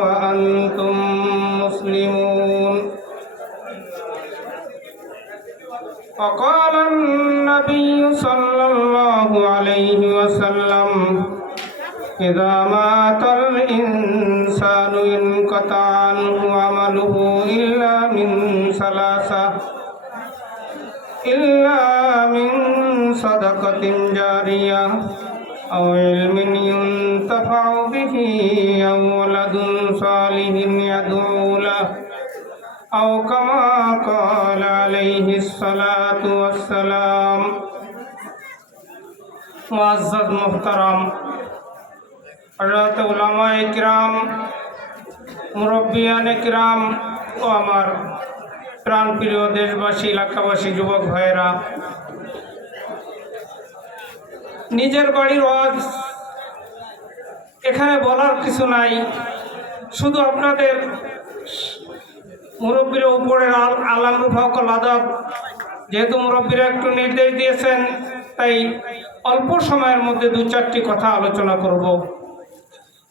وأنتم مسلمون وقال النبي صلى الله عليه وسلم إذا مات الإنسان انقطع عنه عمله إلا من ثلاثة إلا من صدقة جارية أو علم ينتفع به أو ولد صالح يدعو له أو كما قال عليه الصلاة والسلام معزز محترم হজরত উলামায়ে কিরাম মুরব্বিয়ানে কিরাম ও আমার প্রাণপ্রিয় দেশবাসী এলাকাবাসী যুবক ভাইয়েরা নিজের বাড়ির ওয়াজ। এখানে বলার কিছু নাই। শুধু আপনাদের মুরব্বীর উপরের আল আলাম রুফাকল আদব যেহেতু মুরব্বীরা একটু নির্দেশ দিয়েছেন, তাই অল্প সময়ের মধ্যে দু চারটি কথা আলোচনা করব।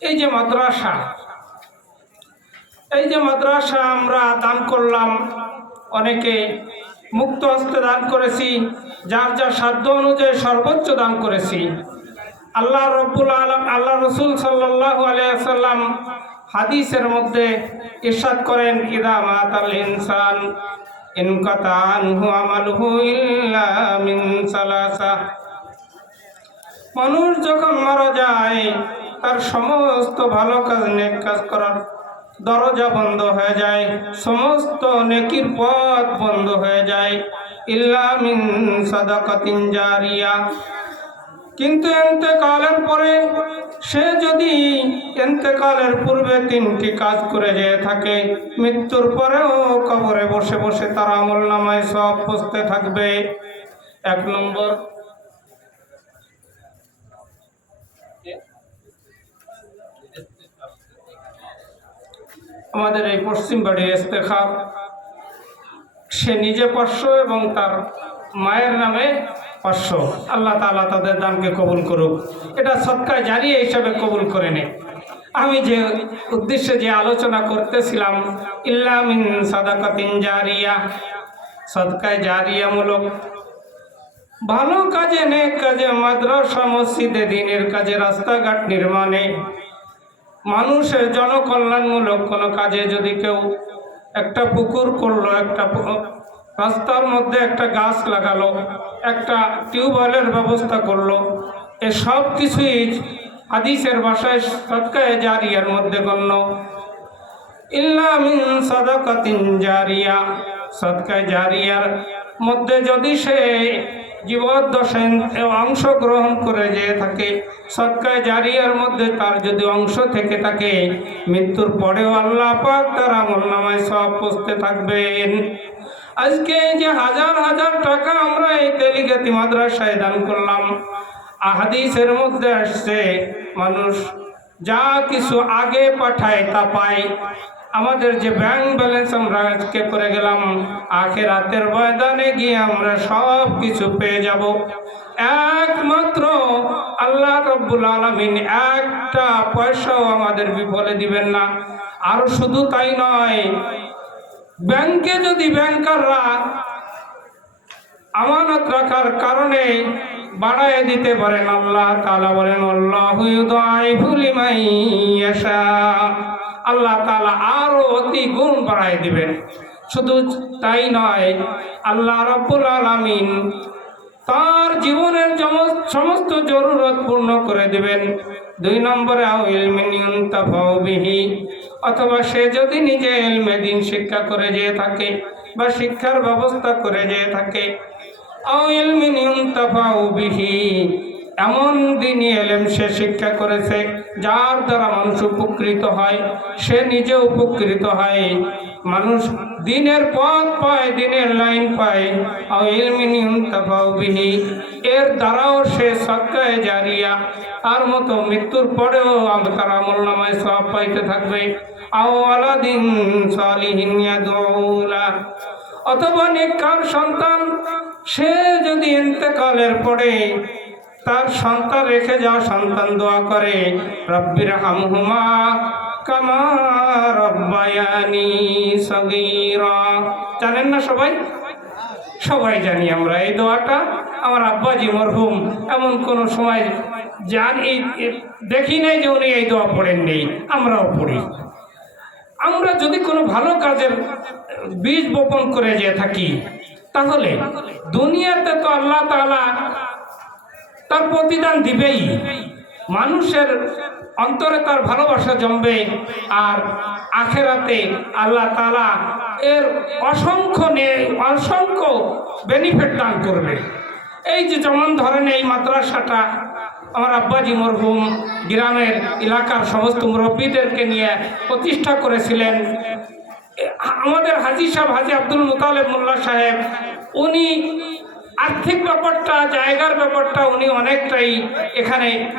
এই যে মাদ্রাসা, এই যে মাদ্রাসা আমরা দান করলাম, অনেকে মুক্ত হস্তে দান করেছি। যার যার সাধ্য অনুযায়ী সর্বোচ্চ দান করেছি। আল্লাহ রব্বুল আলম, আল্লাহ রসুল সাল্লাহ আলিয়াল্লাম হাদিসের মধ্যে ইরশাদ করেন, ইদা মাতাল ইনসান মানুষ যখন মারা যায়, তার সমস্ত ভালো কাজ, নেক কাজ করার দরজা বন্ধ হয়ে যায়, সমস্ত নেকির পথ বন্ধ হয়ে যায়। ইল্লা মিন সাদাকাতিন জারিয়া। কিন্তু এতেকালের পরে সে যদি এতেকালের পূর্বে তিনটি কাজ করে যেয়ে থাকে, মৃত্যুর পরেও কবরে বসে বসে তার আমল নামায় সব বসতে থাকবে। এক নম্বর। আমাদের এই পশ্চিম বাড়ির ইস্তেখাব সে নিজে পাঁচশো এবং তার মায়ের নামে পাঁচশো আল্লাহ তালা তাদের দানকে কবুল করুক। এটা সৎকার জারিয়ে হিসাবে কবুল করে নে। আমি যে উদ্দেশ্যে যে আলোচনা করতেছিলাম ইল্লামিন সাদাকাতিন জারিয়া সৎকায় জারিয়ামূলক। ভালো কাজে, নেক কাজে, মাদ্রাসা, মসজিদে, দিনের কাজে, রাস্তাঘাট নির্মাণে। মানুষের জনকল্যাণমূলক কোনো কাজে যদি কেউ একটা পুকুর করল, একটা রাস্তার মধ্যে একটা গাছ লাগালো, একটা টিউবওয়েলের ব্যবস্থা করল। এ সব কিছুই হাদিসের ভাষায় সৎকায় জারিয়ার মধ্যে গণ্য। ইল্লা মিন সাদাকাতিন জারিয়া, সৎকায় জারিয়ার মধ্যে যদি সে জীবদ্দশায় অংশগ্রহণ করে যে থাকে। সৎকায় জারিয়ার মধ্যে তার যদি অংশ থেকে থাকে, মৃত্যুর পরেও আল্লাহ পাক তার আমল নামায় সব পুষতে থাকবেন। আজকে যে হাজার হাজার টাকা আমরা এই তেলিগাতি মাদ্রাসায় দান করলাম আহাদিসের মধ্যে আসছে, মানুষ যা কিছু আগে পাঠায় তা পায়। আমাদের যে ব্যাংক ব্যালেন্স আমরা আজকে করে গেলাম আখের রাতের ময়দানে গিয়ে আমরা সব কিছু পেয়ে যাব। একমাত্র আল্লাহ রব্বুল আলমিন একটা পয়সাও আমাদের বিফলে দিবেন না। আর শুধু তাই নয় ব্যাংকে যদি ব্যাংকাররা আমানত রাখার কারণে বাড়ায় দিতে পারেন, আল্লাহ তালা বলেন, আল্লাহ আল্লাহ তালা আরও অতি গুণ বাড়ায় দিবেন। শুধু তাই নয়, আল্লাহ রব্বুল আলমিন তার জীবনের সমস্ত জরুরত পূর্ণ করে দেবেন। দুই নম্বরে বিহি, অথবা সে যদি নিজে এলমে দিন শিক্ষা করে যেয়ে থাকে বা শিক্ষার ব্যবস্থা করে যেয়ে থাকে, আও ইলমিনিয়ন বিহি এমন দিনই এলেম সে শিক্ষা করেছে, যার দ্বারা মানুষ উপকৃত হয়, সে নিজে উপকৃত হয়। মানুষ দিনের পথ পায়, দিনের লাইন পায়। বিহি, এর দ্বারাও সে সৎকায় জারিয়া আর মতো মৃত্যুর পরেও তার আমল সব পাইতে থাকবে। আও ইয়াদউলা। অথবা নেককার সন্তান, সে যদি ইন্তেকালের পরে তার সন্তান রেখে যাওয়া সন্তান দোয়া করে। রব্বির হামহুমা কামা রব্বায়ানি সগীরা। জানেন না সবাই? সবাই জানি আমরা এই দোয়াটা। আমার আব্বাজি মরহুম এমন কোন সময় জানি দেখি নাই যে উনি এই দোয়া পড়েননি আমরাও পড়ি। আমরা যদি কোনো ভালো কাজের বীজ বপন করে যেয়ে থাকি, তাহলে দুনিয়াতে তো আল্লাহ তাআলা তার প্রতিদান দিবেই। মানুষের অন্তরে তার ভালোবাসা জমবে আর আখেরাতে আল্লাহ তালা এর অসংখ্য অসংখ্য বেনিফিট দান করবে। এই যে যেমন ধরেন এই মাদ্রাসাটা, আমার আব্বাজি মরহুম গ্রামের এলাকার সমস্ত মুরব্বীদেরকে নিয়ে প্রতিষ্ঠা করেছিলেন। আমাদের হাজি সাহেব হাজি আব্দুল মুতালেব মোল্লা সাহেব, উনি আর্থিক ব্যাপারটা, জায়গার ব্যাপারটা উনি অনেকটাই এখানে।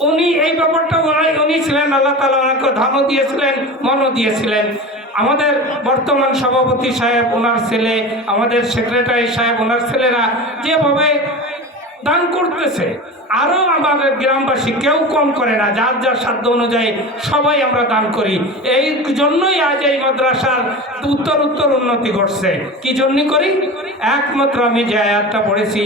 উনি এই ব্যাপারটা উনি- ছিলেন আল্লাহ তালা ওনাকে ধনও দিয়েছিলেন, মনও দিয়েছিলেন। আমাদের বর্তমান সভাপতি সাহেব, ওনার ছেলে, আমাদের সেক্রেটারি সাহেব, ওনার ছেলেরা যেভাবে দান করতেছে। আরও আমাদের গ্রামবাসী কেউ কম করে না, যার যার সাধ্য অনুযায়ী সবাই আমরা দান করি। এই জন্যই আজ এই মাদ্রাসার উত্তর উত্তর উন্নতি ঘটছে। কি জন্য করি? একমাত্র আমি যে আয়াতটা পড়েছি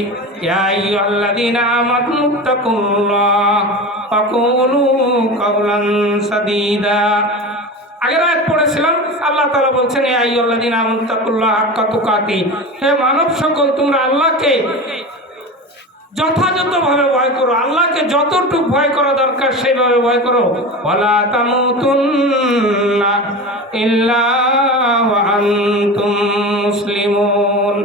আগের আয়াত পড়েছিলাম, আল্লাহ তালা বলছেন, ইয়া আইয়ুহাল্লাযীনা আমানুত্তাকুল্লাহ হাক্কা তুকাতি। হে মানব সকল তোমরা আল্লাহকে যথাযথভাবে ভয় করো। আল্লাহকে যতটুকু ভয় করা দরকার, সেইভাবে ভয় করো। ওয়ালা তামুতুন্না ইল্লা আনতুম মুসলিমুন।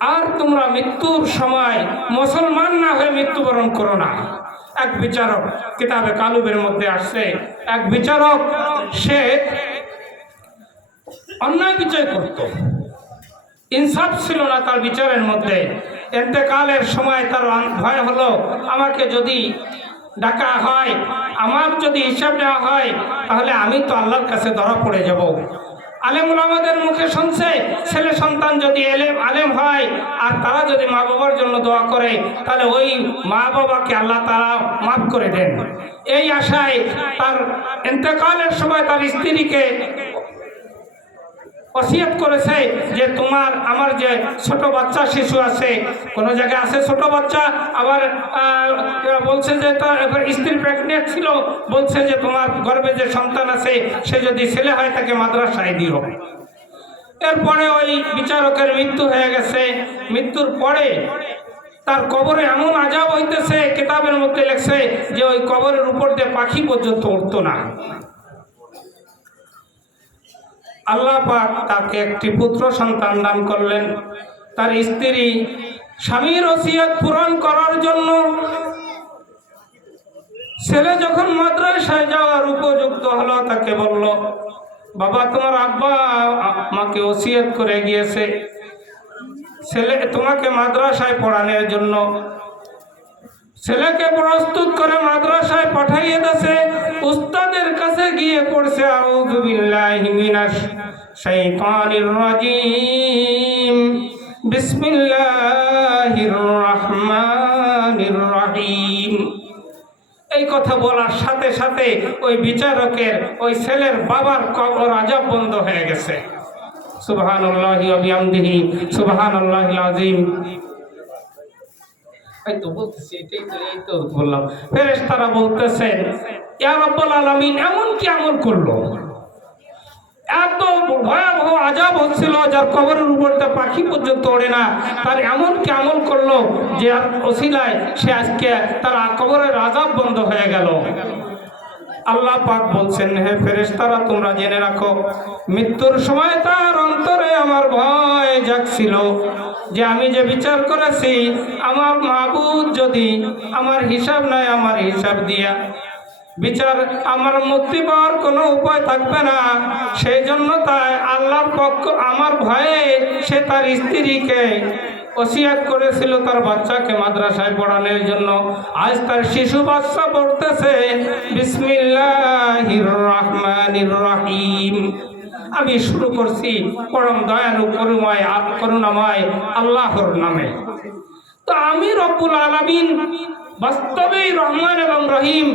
আর তোমরা মৃত্যুর সময় মুসলমান না হয়ে মৃত্যুবরণ করো না। এক বিচারক কিতাবে কালুবের মধ্যে আসছে। এক বিচারক, সে অন্যায় বিচার করতো। ইনসাফ ছিল না তার বিচারের মধ্যে। এতেকালের সময় তার ভয় হলো, আমাকে যদি ডাকা হয়, আমার যদি হিসাব নেওয়া হয়, তাহলে আমি তো আল্লাহর কাছে ধরা পড়ে যাব। আলেমুল আমাদের মুখে শুনছে, ছেলে সন্তান যদি এলেম আলেম হয়, আর তারা যদি মা বাবার জন্য দোয়া করে, তাহলে ওই মা বাবাকে আল্লাহ তারা মাফ করে দেন। এই আশায় তার এতেকালের সময় তার স্ত্রীকে ওসিয়ত করেছে যে তোমার, আমার যে ছোট বাচ্চা শিশু আছে, কোন জায়গায় আছে ছোট বাচ্চা? আবার বলছে যে তার স্ত্রী প্রেগনেন্ট ছিল, বলছে যে তোমার গর্ভে যে সন্তান আছে, সে যদি ছেলে হয় তাকে মাদ্রাসায় দিও। এরপরে ওই বিচারকের মৃত্যু হয়ে গেছে। মৃত্যুর পরে তার কবরে এমন আজাব হইতেছে, কেতাবের মধ্যে লেখছে যে ওই কবরের উপর দিয়ে পাখি পর্যন্ত উঠতো না। আল্লাহ পাক তাকে একটি পুত্র সন্তান দান করলেন। তার স্ত্রী স্বামীর ওসিয়ত পূরণ করার জন্য ছেলে যখন মাদ্রাসায় যাওয়ার উপযুক্ত হলো, তাকে বলল, বাবা, তোমার আব্বা আমাকে ওসিয়ত করে গিয়েছে। ছেলে, তোমাকে মাদ্রাসায় পড়ানোর জন্য। ছেলেকে প্রস্তুত করে মাদ্রাসায় পাঠাইয়ে দিয়েছে। উস্তাদের কাছে গিয়ে পড়ছে, আউযু বিল্লাহি মিনাশ শাইতানির রাজিম। বিসমিল্লাহির রহমানির রহিম। এই কথা বলার সাথে সাথে ওই বিচারকের, ওই ছেলের বাবার কবর আজাব বন্ধ হয়ে গেছে। সুবহানাল্লাহি ওয়া বিহামদিহি, সুবহানাল্লাহিল আযীম। এই তো বলতেছি, এটাই তো, এই তো বললাম। ফেরেশতারা বলতেছেন ইয়া আলমিন, এমন কি আমল করল? এত ভয়াবহ আজাব হচ্ছিল যার কবরের উপর তা পাখি পর্যন্ত ওড়ে না। তার এমন কি আমল করল যে ওসিলায় সে আজকে তার কবরের আজাব বন্ধ হয়ে গেল। আল্লাহ পাক বলছেন, হে ফেরেস্তারা তোমরা জেনে রাখো, মৃত্যুর সময় তার অন্তরে আমার ভয় জাগছিল। যে আমি যে বিচার করেছি, আমার মাহবুদ যদি আমার হিসাব নাই আমার হিসাব দিয়া বিচার আমার মুক্তি পাওয়ার কোনো উপায় থাকবে না। সেই জন্য তাই আল্লাহর পক্ষ আমার ভয়ে সে তার স্ত্রীকে ওসিয়াত করেছিল তার বাচ্চাকে মাদ্রাসায় পড়ানোর জন্য। আজ তার শিশু বাচ্চা পড়তেছে। বিসমিল্লাহির রহমানির রহিম। আমি শুরু করছি পরম দয়ালু করুময় করুণাময় আল্লাহর নামে। তো আমি রব্বুল আলামিন বাস্তবেই রহমান এবং রহিম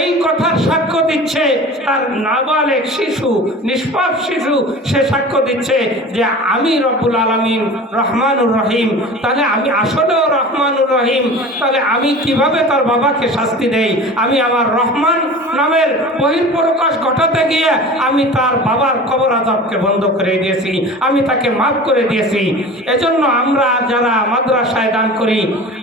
এই কথার সাক্ষ্য দিচ্ছে। তার নাবালেক শিশু, নিষ্পাপ শিশু, সে সাক্ষ্য দিচ্ছে যে আমি রব্বুল আলমিন রহমানুর রহিম। তাহলে আমি আসলেও রহমানুর রহিম। তাহলে আমি কীভাবে তার বাবাকে শাস্তি দেই? আমি আমার রহমান নামের বহির্প্রকাশ ঘটাতে গিয়ে আমি তার বাবার কবর আজাবকে বন্ধ করে দিয়েছি। আমি তাকে মাফ করে দিয়েছি। এজন্য আমরা যারা মাদ্রাসায় দান করি,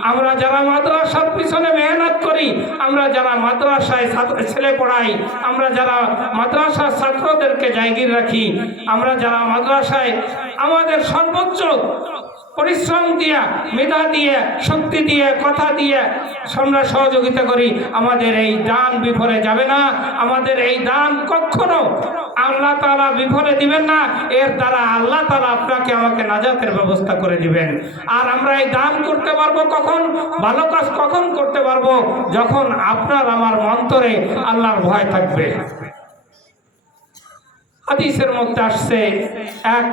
আমরা যারা মাদ্রাসার পিছনে মেহনত করি। আমরা যারা মাদ্রাসায় ছেলে পড়াই, আমরা যারা মাদ্রাসার ছাত্রদেরকে জায়গির রাখি, আমরা যারা মাদ্রাসায় আমাদের সর্বোচ্চ পরিশ্রম দিয়া, মেধা দিয়ে, শক্তি দিয়ে, কথা দিয়ে আমরা সহযোগিতা করি, আমাদের এই দান বিফলে যাবে না। আমাদের এই দান কখনো আল্লাহ তালা বিফলে দিবেন না, এর দ্বারা আল্লাহ তালা আপনাকে আমাকে নাজাতের ব্যবস্থা করে দিবেন। আর আমরা এই দান করতে পারব কখন? ভালো কাজ কখন করতে পারব? যখন আপনার আমার অন্তরে আল্লাহর ভয় থাকবে। হাদিসের মধ্যে আসছে, এক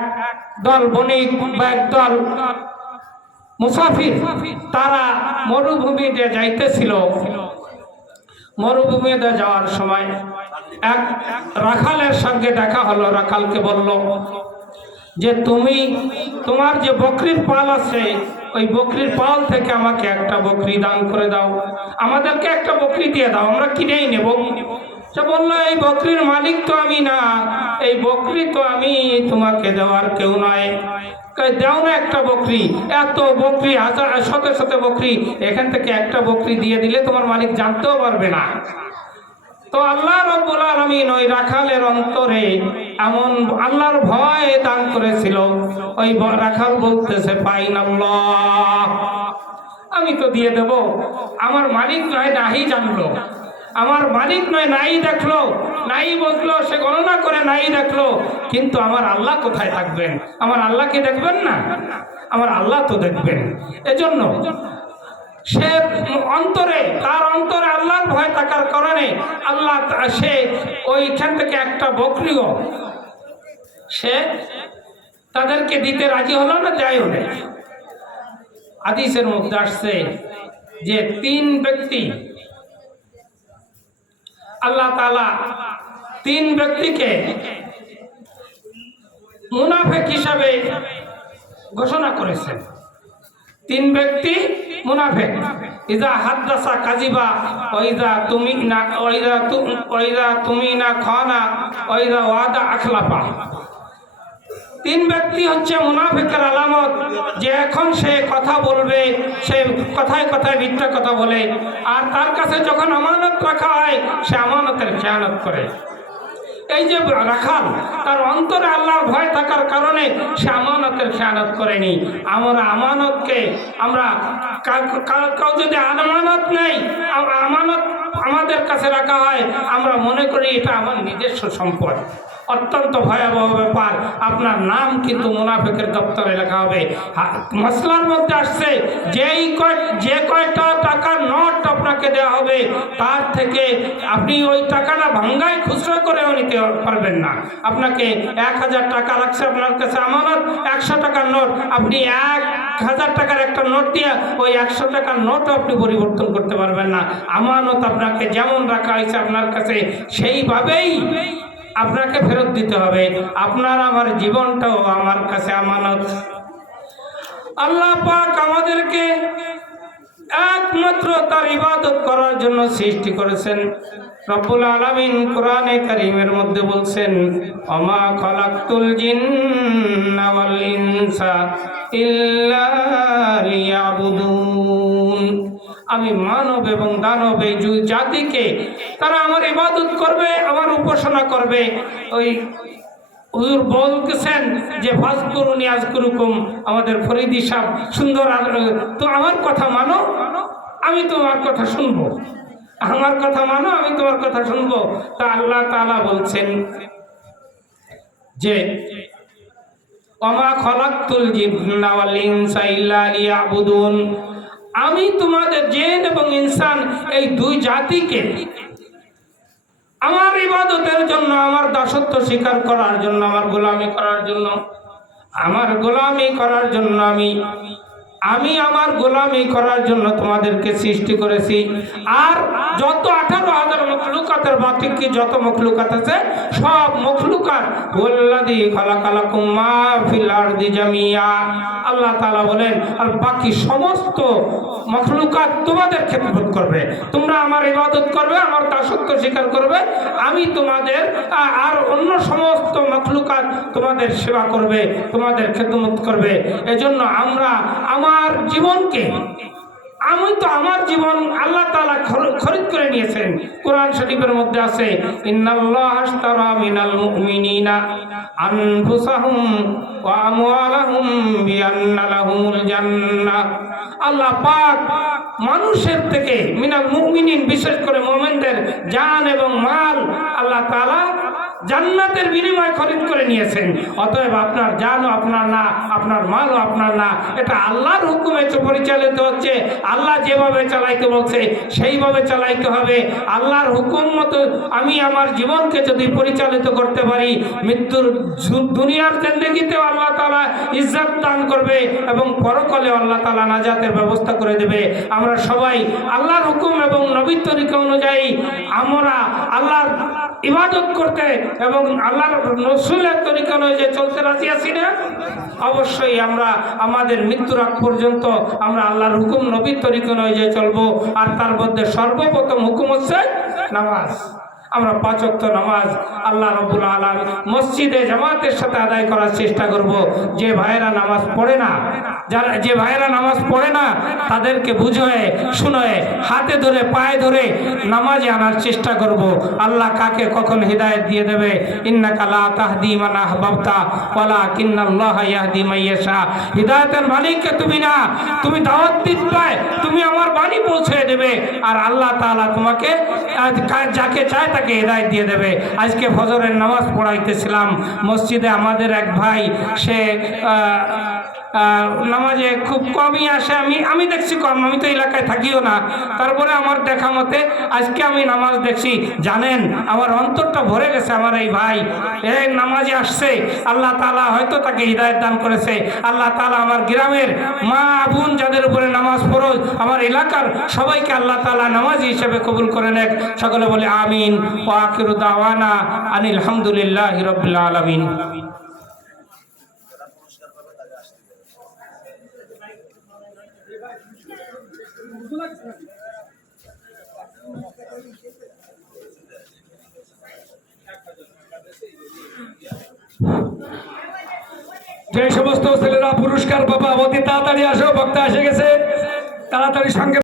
দল বণিক বা এক দল মুসাফির, তারা মরুভূমিতে যাইতেছিল। মরুভূমিতে যাওয়ার সময় এক রাখালের সঙ্গে দেখা হলো। রাখালকে বলল, যে তুমি, তোমার যে বকরির পাল আছে, ওই বকরির পাল থেকে আমাকে একটা বকরি দান করে দাও। আমাদেরকে একটা বকরি দিয়ে দাও, আমরা কিনেই নেব। সে বলল, এই বকরির মালিক তো আমি না, এই বকরি তো আমি তোমাকে দেওয়ার কেউ নয়। কয়, দাও না একটা বকরি বকরি হাজার বকরি এখান থেকে একটা বকরি দিয়ে দিলে তোমার মালিক জানতেও পারবে না। তো ওই রাখালের অন্তরে এমন আল্লাহর ভয় দান করেছিল। ওই রাখাল বলতেছে পাইন আমি তো দিয়ে দেব। আমার মালিক নয় নাহি জানলো। আমার মালিক নয়, নাই দেখল, নাই বসল সে গণনা করে নাই দেখল। কিন্তু আমার আল্লাহ কোথায় থাকবেন? আমার আল্লাহকে দেখবেন না? আমার আল্লাহ তো দেখবেন। এজন্য সে অন্তরে, তার অন্তরে আল্লাহর ভয় থাকার কারণে আল্লাহ সে ওইখান থেকে একটা বকরিও সে তাদেরকে দিতে রাজি হলো না যাইও না আদিসের মধ্যে আসছে যে তিন ব্যক্তি আল্লাহ তালা তিন ব্যক্তিকে মুনাফেক হিসাবে ঘোষণা করেছেন। তিন ব্যক্তি মুনাফেক। ইজা হাদ্দাসা কাজিবা ওইদা তুমি না ওইদা ওইদা তুমি না খানা ওইদা ওয়াদা আখলাপা তিন ব্যক্তি হচ্ছে মুনাফিকের আলামত, যে এখন সে কথা বলবে, সে কথায় কথায় মিথ্যা কথা বলে। আর তার কাছে যখন আমানত রাখা হয়, সে আমানতের খেয়ানত করে। এই যে রাখাল, তার অন্তরে আল্লাহর ভয় থাকার কারণে সে আমানতের খেয়ানত করেনি। আমরা আমানতকে, আমরা কাউ যদি আমানত নেই, আম- আমানত আমাদের কাছে রাখা হয়, আমরা মনে করি এটা আমার নিজস্ব সম্পদ। অত্যন্ত ভয়াবহ ব্যাপার। আপনার নাম কিন্তু মুনাফিকের দপ্তরে লেখা হবে। মশলার মধ্যে আসছে, যেই যে কয়টা টাকার নোট আপনাকে দেওয়া হবে, তার থেকে আপনি ওই টাকাটা ভাঙ্গায় খুচরো করেও নিতে পারবেন না। আপনাকে এক হাজার টাকা রাখছে আপনার কাছে আমানত, একশো টাকার নোট। আপনি এক হাজার টাকার একটা নোট দিয়ে ওই একশো টাকার নোটও আপনি পরিবর্তন করতে পারবেন না। আমানত আপনাকে যেমন রাখা হয়েছে আপনার কাছে, সেইভাবেই আপনাকে ফেরত দিতে হবে। আপনার আমার জীবনটাও আমার কাছে আমানত। আল্লাহ পাক আমাদেরকে একমাত্র তার ইবাদত করার জন্য সৃষ্টি করেছেন। রব্বুল আলামিন কোরআনে কারীমের মধ্যে বলছেন অমা খলাকতুল ইনসা ইল্লা আমি মানব এবং দানব, এই জাতিকে তারা আমার ইবাদত করবে, আমার উপাসনা করবে। ওই হুজুর বলতেছেন যে ফাজকুরুনি আজকুরুকুম আমাদের ফরিদি সাহ সুন্দর তো আমার কথা মানো, আমি তোমার কথা শুনব। আমার কথা মানো, আমি তোমার কথা শুনব। তা আল্লাহ তাআলা বলছেন যে অমা খলাক্তুল জিন্না ওয়াল ইনসা ইল্লা লিয়াবুদুন আমি তোমাদের জিন এবং ইনসান, এই দুই জাতিকে আমার ইবাদতের জন্য, আমার দাসত্ব স্বীকার করার জন্য, আমার গোলামি করার জন্য, আমার গোলামি করার জন্য আমি আমি আমার গোলামি করার জন্য তোমাদেরকে সৃষ্টি করেছি। আর যত আঠারো হাজার মখলুকাতের বাতিকি যত মখলুকাত আছে, সব মখলুকাত। ওল্লাদি খালাকালা কুম্মা ফিল আরদি জামিয়া। আল্লাহ তালা বলেন, আর বাকি সমস্ত মখলুকাত তোমাদের খেদমত করবে। তোমরা আমার ইবাদত করবে, আমার দাসত্ব স্বীকার করবে। আমি তোমাদের আর অন্য সমস্ত মখলুকাত তোমাদের সেবা করবে, তোমাদের খেদমত করবে। এজন্য আমরা আমার জীবনকে, আমি তো আমার জীবন আল্লাহ তালা খর- খরিদ করে নিয়েছেন। কোরআন শরীফের মধ্যে আছে আল্লাহ পাক মানুষের থেকে মিনাল মুমিনিন, বিশেষ করে মুমিনদের জান এবং মাল আল্লাহ তাআলা জান্নাতের বিনিময় খরিদ করে নিয়েছেন। অতএব আপনার জানও আপনার না, আপনার মালও আপনার না। এটা আল্লাহর হুকুমে পরিচালিত হচ্ছে। আল্লাহ যেভাবে চালাইতে বলছে, সেইভাবে চালাইতে হবে। আল্লাহর হুকুম মতো আমি আমার জীবনকে যদি পরিচালিত করতে পারি, মৃত্যুর দুনিয়ার জেন্দেগিতেও আল্লাহ তালা ইজ্জত দান করবে এবং পরকালে আল্লাহ তালা নাজাতের ব্যবস্থা করে দেবে। আমরা সবাই আল্লাহর হুকুম এবং নবীর তরিকা অনুযায়ী আমরা আল্লাহর ইবাদত করতে এবং আল্লাহর রসুলের তরিকা অনুযায়ী চলতে রাজি আছি না, অবশ্যই আমরা আমাদের মৃত্যুর আগ পর্যন্ত আমরা আল্লাহর হুকুম নবীর তরিকা অনুযায়ী চলবো। আর তার মধ্যে সর্বপ্রথম হুকুম হচ্ছে নামাজ। আমরা পাঁচক্ত নামাজ আল্লাহ রবুল আলম মসজিদে জামাতের সাথে আদায় করার চেষ্টা করব। যে ভাইয়েরা নামাজ পড়ে না যারা যে ভাইয়েরা নামাজ পড়ে না, তাদেরকে বুঝোয়, শুনোয়, হাতে ধরে, পায়ে ধরে নামাজে আনার চেষ্টা করব। আল্লাহ কাকে কখন হৃদায়ত দিয়ে দেবে? ইন্না কালা তাহদি মানা বাবতা ওয়ালা কিন্নাল্লাহ হৃদায়তের মালিককে তুমি না, তুমি দাওয়াত দিতে তুমি আমার বাণী পৌঁছে দেবে। আর আল্লাহ তাআলা তোমাকে যাকে চায় তাকে হৃদায়ত দিয়ে দেবে। আজকে ফজরের নামাজ পড়াইতেছিলাম। মসজিদে আমাদের এক ভাই, সে নামাজে খুব কমই আসে। আমি আমি দেখছি কম, আমি তো এলাকায় থাকিও না। তারপরে আমার দেখা মতে আজকে আমি নামাজ দেখছি। জানেন, আমার অন্তরটা ভরে গেছে আমার এই ভাই। এই নামাজে আসছে। আল্লাহ তালা হয়তো তাকে হৃদায়ত দান করেছে। আল্লাহ তালা আমার গ্রামের মা, বোন যাদের উপরে নামাজ ফরজ, আমার এলাকার সবাইকে আল্লাহ তালা নামাজি হিসেবে কবুল করে নেক। সকলে বলে আমিন। ও আখিরু দাওয়ানা আনিল হামদুলিল্লাহ রবিল আলমিন। যে সমস্ত ছেলেরা পুরস্কার পাবা অতি তাড়াতাড়ি আসো বক্তা এসে গেছে। তাড়াতাড়ি সঙ্গে